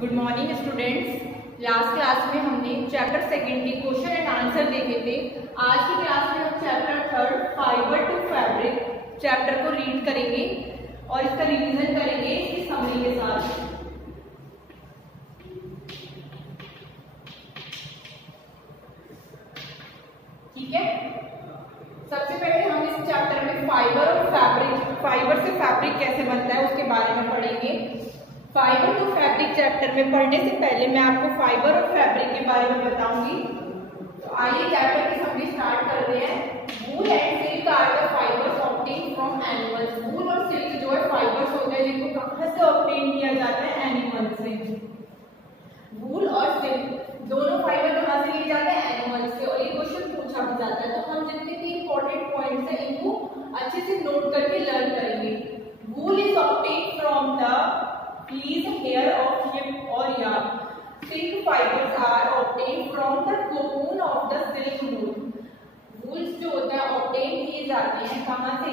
Good morning students. Last class में हमने chapter second के क्वेश्चन एंड आंसर देखे थे। आज की क्लास में हम chapter third fibre to fabric chapter को रीड करेंगे और इसका रिवीजन करेंगे इसकी समरी के साथ। ठीक है, सबसे पहले हम इस चैप्टर में फाइबर और फाइबर से फैब्रिक कैसे बनता है उसके बारे में पढ़ेंगे। फाइबर टू फैब्रिक चैप्टर में पढ़ने से पहले मैं आपको फाइबर और फैब्रिक के बारे में बताऊंगी। तो आइए चैप्टर की समरी स्टार्ट करते हैं। Wool and silk are the fibers obtained from animals. Wool और सिल्क जो है फाइबर्स होते हैं जिनको कहां से ऑब्टेन किया जाता है? एनिमल से। वूल और सिल्क दोनों फाइबर कहां से लिए जाते हैं? एनिमल से। और ये क्वेश्चन पूछा भी जाता है, तो हम जितने भी इंपॉर्टेंट पॉइंट्स हैं इनको अच्छे से नोट करके लर्न करेंगे। वूल is obtain from the fleece, hair of sheep or yarn. Silk fibers are obtained from the cocoon of the silk wool. Wools जो होता है obtain किए जाते हैं कहाँ से?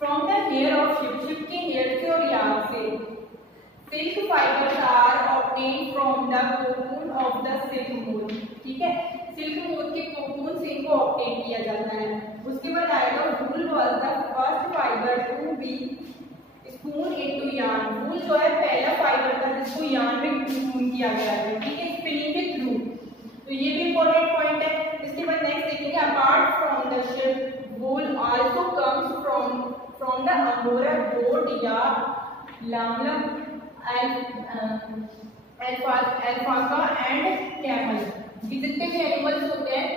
From the hair of sheep, sheep के hair से और yarn से। Silk fibers are obtained from the cocoon of the silk wool. ठीक है, सिल्क wool के cocoon से इनको obtain किया जाता है। उसके बाद आएगा wool was the first fiber to be spun into yarn. Wool जो है पहला फाइबर था जिसको यार्न में स्पून किया गया है। ठीक है, स्पिनिंग के थ्रू। तो ये भी इंपॉर्टेंट पॉइंट है। इसके बाद नेक्स्ट देखेंगे, apart from the sheep wool also comes from the angora goat या लामलम अल्पाका एंड कैमल। जितने भी एनिमल्स होते हैं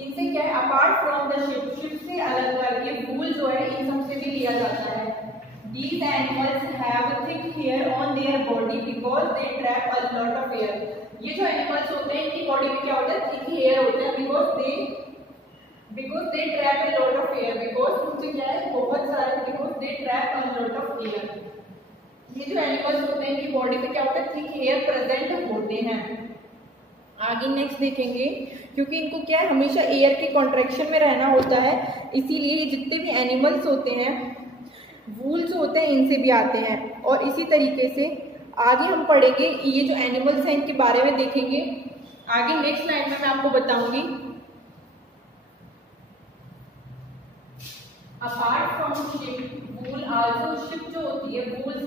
इनसे क्या है? अपार्ट फ्रॉम द शिप से अलग करके वूल जो है इन सबसे भी लिया जाता है। These animals have thick hair on their body because they trap a lot of air. ये जो एनिमल्स होते हैं इनकी बॉडी में क्या होता है? थिक हेयर होता है because they trap a lot of air। because उनसे क्या है? बहुत सारे because they trap a lot of air। ये जो एनिमल्स होते हैं इनकी बॉडी में क्या होता है? थिक हेयर प्रेजेंट होते हैं। आगे नेक्स्ट देखेंगे, क्योंकि इनको क्या है? हमेशा एयर के कॉन्ट्रैक्शन में रहना होता है, इसीलिए जितने भी एनिमल्स होते हैं वूल जो होते हैं इनसे भी आते हैं। और इसी तरीके से आगे हम पढ़ेंगे, ये जो एनिमल्स हैं इनके बारे में देखेंगे आगे नेक्स्ट स्लाइड में मैं आपको बताऊंगी। Apart from ship wool also, ship जो होती है वूल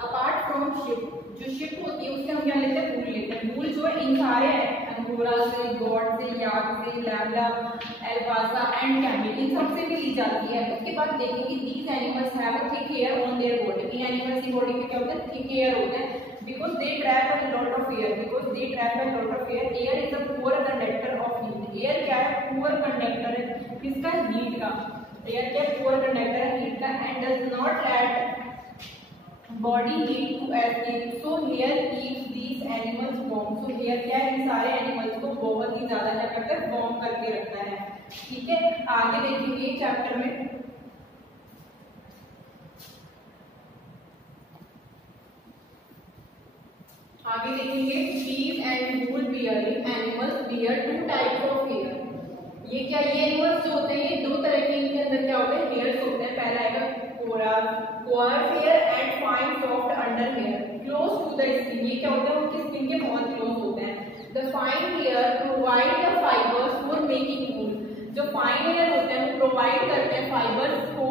अपार्ट फ्रॉम शिप, जो शिप होती है उससे हम क्या लेते हैं? वूल लेते हैं। वूल जो है इन सारे अंगोरा से, गॉड से, याक से, लैम्बडा, अल्पाका एंड कैमल, इन सबसे भी ली जाती है। उसके बाद देखेंगे these animals have a thick hair on their body. इन एनिमल्स की बॉडी में क्या होता है? थिक हेयर होता है because they trap a lot of air. Air is a poor conductor of heat. Air क्या है? पुअर कंडक्टर है किसका? हीट का। एयर क्या? पुअर कंडक्टर है हीट का। And does not let body heat to escape, so hair keeps these animals warm. So hair क्या है? इन सारे एनिमल्स को बहुत ही ज्यादा क्या करता है? वार्म करके रखता है। ठीक है, आगे देखेंगे चैप्टर में। आगे देखेंगे sheep and wool bearing animals bear two types of hair. ये क्या? ये एनिमल्स जो होते हैं ये दो तरह के इनके अंदर क्या होते हैं? हेयर्स होते हैं। पहला आएगा coarse hair and fine soft under hair close to the skin. ये क्या होता है? उनकी स्किन के बहुत क्लोज होते हैं। The fine hair provide the fibers for making wool. जो फाइन हेयर होते हैं वो प्रोवाइड करते हैं फाइबर्स को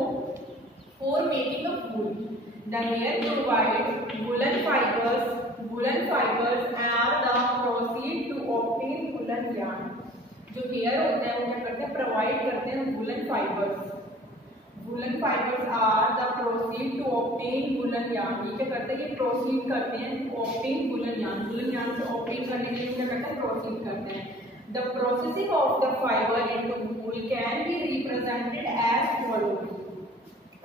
for making a wool. The hair provide woollen fibres are the proceed to obtain woollen yarn. जो हेयर होते हैं वो क्या करते हैं? प्रोवाइड करते हैं woollen fibres. Woollen fibres are the proceed to obtain woollen yarn. ये क्या करते हैं? ये प्रोसीड करते हैं obtain woollen yarn. Woollen yarn से ऑब्टेन करने के लिए क्या करते हैं? प्रोसीड करते हैं। The processing of the fibre into wool can be represented as following.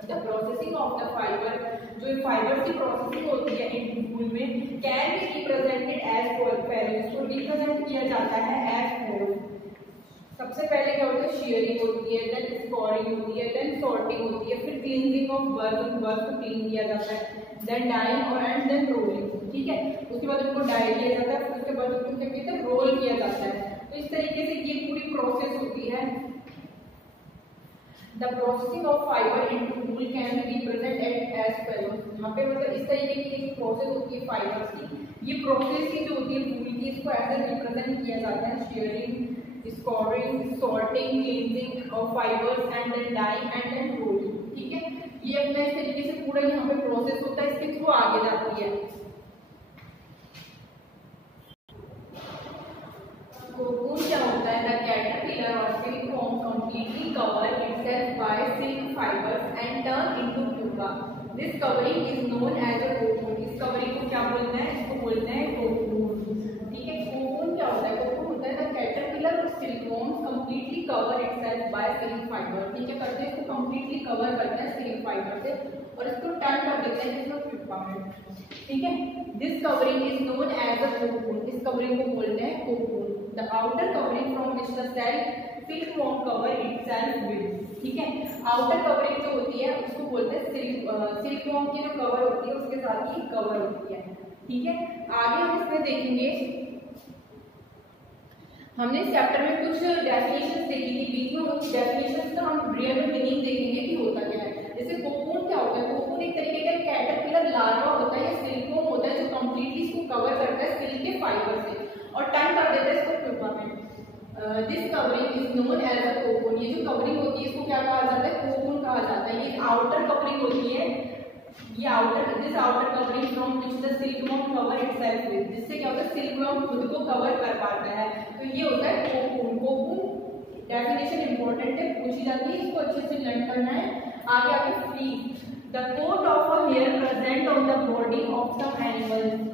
The processing of the fibre, जो फाइबर की प्रोसेसिंग होती है इनटू वूल में, can be represented as following. इसको रिप्रेजेंट किया जाता है एज फॉलोइंग। सबसे पहले क्या होता है? शेयरिंग होती है, देन स्कोरिंग होती है, देन सॉर्टिंग होती है, फिर क्लींजिंग ऑफ वर्क को क्लीन किया जाता है, देन डाइंग और एंड देन रोलिंग। ठीक है, उसके बाद उनको डाई किया जाता है, फिर उसके बाद उनको क्या कहते हैं? रोल किया जाता है। तो इस तरीके से ये पूरी प्रोसेस होती है। The processing of fibre into wool can be represented as following. यहाँ पे मतलब इस तरीके की प्रोसेस होती है फाइबर्स की। ये प्रोसेस ही जो होती है वूल की, इसको ऐसे रिप्रेजेंट किया जाता है shearing, scouring, sorting, cleansing of fibres and then dyeing and then rolling. ठीक है, ये अपना इस तरीके से पूरा यहाँ पे प्रोसेस होता है, इसके थ्रू आगे जाती है। कोकून क्या होता है? द कैटरपिलर और silk worm completely cover itself by silk fibres and turn into pupa. This covering is known as a cocoon. इस कवरिंग को क्या बोलते हैं? इसको बोलते हैं कोकून। ठीक है, कोकून क्या होता है? कोकून होता है द कैटरपिलर और silk worm completely cover itself by silk fibre. ठीक है, करते हैं इसको कंप्लीटली कवर करते हैं सिल्क फाइबर से और इसको टर्न कर देते हैं इसमें प्यूपा में। ठीक है, this covering is known as a cocoon. इस कवरिंग को बोलते हैं cocoon. The outer covering from which the cell silk worm cover itself with. ठीक है, आउटर कवरिंग जो होती है उसको बोलते हैं सिल्क वॉर्म की जो कवर होती है उसके साथ ही कवर होती है। ठीक है, आगे हम इसमें देखेंगे, हमने इस चैप्टर में कुछ डेफिनेशंस देखी थी, बीच में कुछ डेफिनेशंस का हम रियल में मीनिंग देखेंगे कि होता क्या है। जैसे कोकून क्या होता है? कोकून एक तरीके का कैटरपिलर लार्वा होता है या सिल्क वॉर्म होता है जो कंप्लीटली इसको कवर करता है सिल्क के फाइबर से और टर्न कर देता है इसको प्यूपा में। This covering is known as a cocoon. ये जो कवरिंग होती है इसको क्या कहा जाता है? कोकून कहा जाता है। ये आउटर कवरिंग होती है, ये this outer covering from which the silk worm cover itself with. जिससे क्या होता है? सिल्क वॉर्म खुद को कवर कर पाता है, तो ये होता है कोकून। कोकून डेफिनेशन इंपॉर्टेंट है, पूछी जाती है, इसको अच्छे से लर्न करना है। आगे fleece, the coat of a hair present on the body of some animals.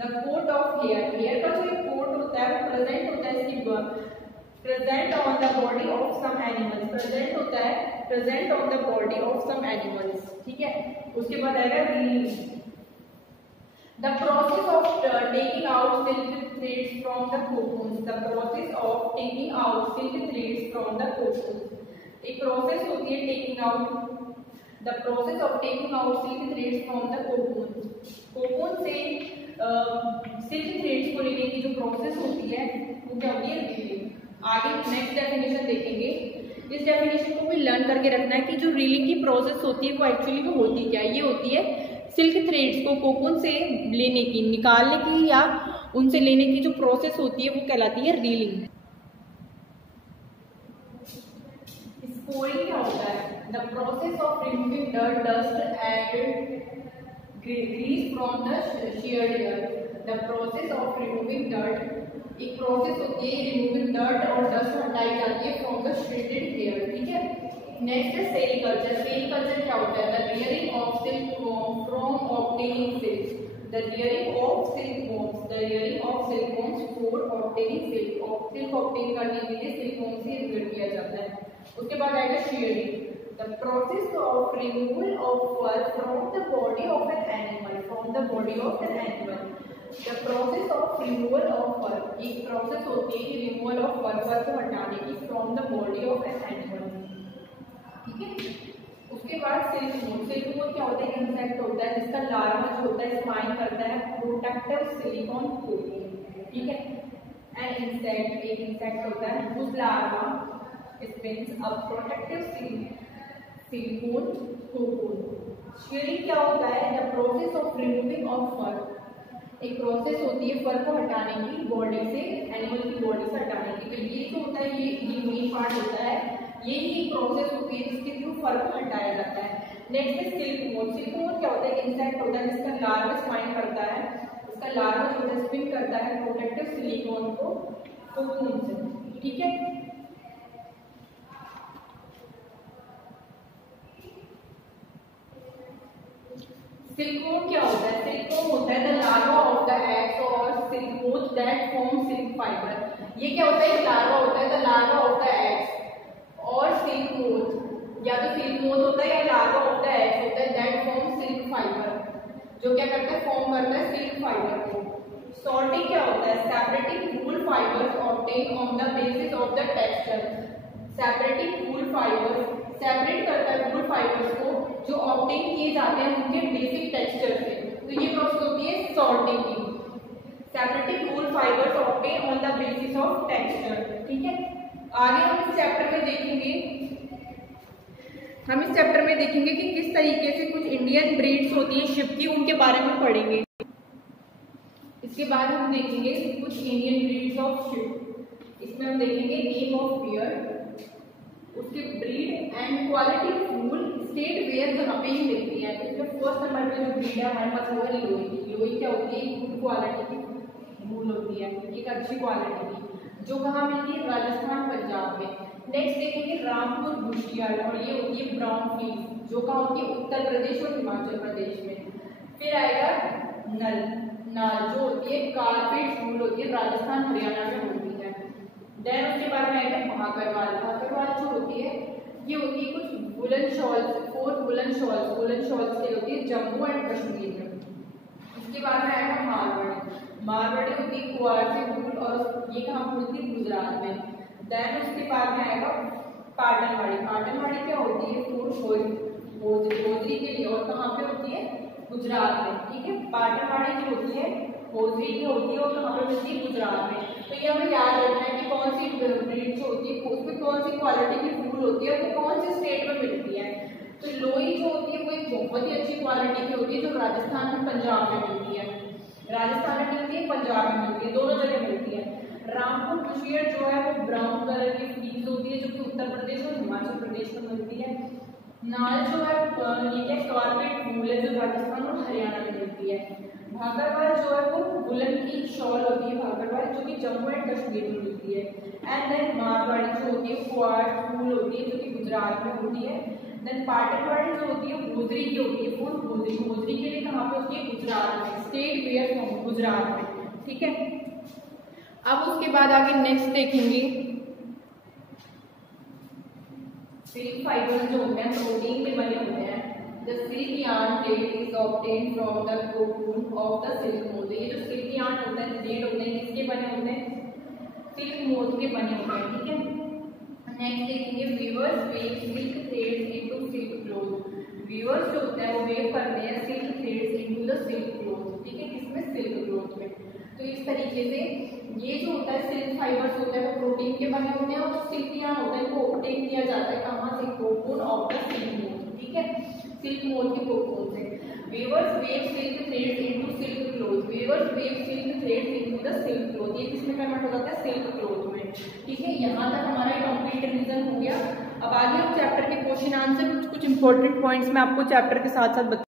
The coat of hair, hair का जो एक कोट होता है वो प्रेजेंट होता है इसकी present on the body of some animals. Present होता है present on the body of some animals. ठीक है, उसके बाद आएगा रिलीज, the process of taking out silk threads from the cocoon. The process of taking out silk threads from the cocoon. एक process होती है taking out, the process of taking out silk threads from the cocoon. Cocoon से silk threads को लेने की जो process होती है वो क्या होती है? रीलिंग। आगे नेक्स्ट डेफिनेशन देखेंगे। इस डेफिनेशन को भी लर्न करके रखना है कि जो रीलिंग की प्रोसेस होती है वो एक्चुअली में होती क्या है। ये होती है सिल्क थ्रेड्स को कोकून से लेने की, निकालने की या उनसे लेने की जो प्रोसेस होती है वो कहलाती है रीलिंग। स्कोरिंग क्या होता है? The process of removing dirt, dust and grease from the sheared hair. The process of removing dirt, एक प्रोसेस होती है रिमूविंग डर्ट और डस्ट हटाई जाती है फ्रॉम द श्रेडेड हेयर। ठीक है, नेक्स्ट है सेरीकल्चर। सेरीकल्चर क्या होता है? The rearing of silk worm from obtaining silk. The rearing of silk worms, the rearing of silk worms for obtaining silk. Silk obtain करने के लिए सिल्क वॉर्म से रियर किया जाता है। उसके बाद आएगा sharing, the process of removal of fur from the body of an animal, from the body of an animal. The process of removal of fur, एक प्रोसेस होती है रिमूवल ऑफ फर, फर को हटाने की from the body of an animal. ठीक है, उसके बाद सिल्क वूल। सिल्क वूल क्या होता है? इंसेक्ट होता है जिसका लार्वा जो होता है स्पाइन करता है प्रोटेक्टिव सिलिकॉन कोटिंग। ठीक है, एन इंसेक्ट, एक इंसेक्ट होता है whose larva spins a protective silken cocoon. Shearing क्या होता है? The process of removing of fur, एक प्रोसेस होती है फर को हटाने की बॉडी से, एनिमल की बॉडी से हटाने की। तो ये जो होता है ये मेन पार्ट होता है, ये ही एक प्रोसेस होती है जिसके थ्रू फर को हटाया जाता है। नेक्स्ट है सिल्क वूल। सिल्क वूल क्या होता है? इंसेक्ट होता है जिसका लार्वा स्पाइन करता है, उसका लार्वा जो होता है स्पिन करता है प्रोटेक्टिव सिलिकॉन को कोकून से। ठीक है, सिल्कवॉर्म क्या होता है? सिल्कवॉर्म होता है the larva of the eggs और silk moth that form silk fiber. ये क्या होता है? लार्वा होता है the larva of the eggs और सिल्क मोथ, या तो सिल्क मोथ होता है या लार्वा ऑफ द एग्स होता है दैट फॉर्म सिल्क फाइबर, जो क्या करता है? फॉर्म करता है सिल्क फाइबर को। सॉर्टिंग क्या होता है? Separating wool fibres obtain on the basis of the texture. Separating wool fibres, separate करता है वूल फाइबर्स को जो ऑब्टेन किए जाते हैं उनके बेसिक टेक्सचर से। तो ये प्रोसेस होती है सॉर्टिंग की। Separating wool fibres obtain on the basis of texture. ठीक है, आगे हम इस चैप्टर में देखेंगे, कि किस तरीके से कुछ इंडियन ब्रीड्स होती है शिप की, उनके बारे में पढ़ेंगे। इसके बाद हम देखेंगे कुछ इंडियन ब्रीड्स ऑफ शिप। इसमें हम देखेंगे नेम ऑफ बियर, उसके breed and quality of wool, state where जहाँ पे ये मिलती है। इसमें फर्स्ट नंबर पे जो ब्रीड है हमारे पास वो है लोई। लोई क्या होती है? गुड क्वालिटी की वूल होती है, एक अच्छी क्वालिटी की, जो कहाँ मिलती है? राजस्थान पंजाब में। नेक्स्ट देखेंगे रामपुर बुशियार्ड, और ये होती है ब्राउन फील्ड, जो कहाँ होती है? उत्तर प्रदेश और हिमाचल प्रदेश में। फिर आएगा नाल, जो होती है कारपेट वूल होती है, राजस्थान हरियाणा में होती है। देन उसके बाद में आएगा भाकरवाल। भाकरवाल जो होती है ये होती है कुछ वुलन शॉल्स, 4 वुलन शॉल्स के होती है जम्मू एंड कश्मीर में। उसके बाद में आएगा मारवाड़ी होती है कुआरसी वूल, और ये कहाँ होती है? गुजरात में। देन उसके बाद में आएगा पाटनवाड़ी क्या होती है? होजरी के लिए, और कहाँ पे होती है? गुजरात में। ठीक है, पाटनवाड़ी जो होती है होजरी की होती है, और कहाँ पे मिलती है? गुजरात में। तो ये हमें याद रखना है कि कौन सी ब्रीड जो होती है उसमें कौन सी क्वालिटी की वूल होती है, वो कौन से स्टेट में मिलती है। तो लोई जो होती है वो एक बहुत ही अच्छी क्वालिटी की होती है, जो राजस्थान में पंजाब में मिलती है। राजस्थान में मिलती है, पंजाब में मिलती है, दोनों जगह मिलती है। रामपुर बुशियार्ड जो है वो ब्राउन कलर की फ्लीज होती है, जो कि उत्तर प्रदेश और हिमाचल प्रदेश में मिलती है। नाल जो है ये कारपेट वूल है, जो राजस्थान और हरियाणा में मिलती है। भाकरवाल जो है वो वुलन की शॉल होती है, भाकरवाल, जो कि जम्मू एंड कश्मीर में मिलती है। एंड देन मारवाड़ी जो होती है क्वार्ट वूल होती है, जो कि गुजरात में होती है। देन पाटनवाड़ी जो होती है होजरी की होती है, फुल होजरी के लिए कहाँ पे होती है? गुजरात में, स्टेट वेयर गुजरात में। ठीक है, अब उसके बाद आगे नेक्स्ट देखेंगे सिल्क फाइबर जो होते हैं प्रोटीन के बने होते हैं। The silk yarn thread is obtained from the cocoon of the silk moth। ये जो सिल्क यार्न होता है, थ्रेड होते हैं, किसके बने होते हैं? सिल्क मोथ के बने होते हैं। ठीक है, नेक्स्ट देखेंगे weavers weave silk threads into silk cloth. Weavers जो होते हैं वो वेव करते हैं silk threads into the silk cloth. ठीक है, किसमें? सिल्क क्लॉथ में। तो इस तरीके से ये जो होता है सिल्क फाइबर्स होते हैं वो प्रोटीन के बने होते हैं, और जो सिल्क यार्न होता है इनको ऑब्टेन किया जाता है कहाँ से? Cocoon of the silk moth. ठीक है, सिल्क मोथ के कोकून से। Weavers weave silk threads into silk cloth. Weavers weave silk threads into the silk cloth, ये किसमें कन्वर्ट हो जाता है? सिल्क क्लॉथ में। ठीक है, यहाँ तक हमारा कंप्लीट रिवीजन हो गया। अब आगे हम चैप्टर के क्वेश्चन आंसर कुछ इंपॉर्टेंट पॉइंट्स में आपको चैप्टर के साथ साथ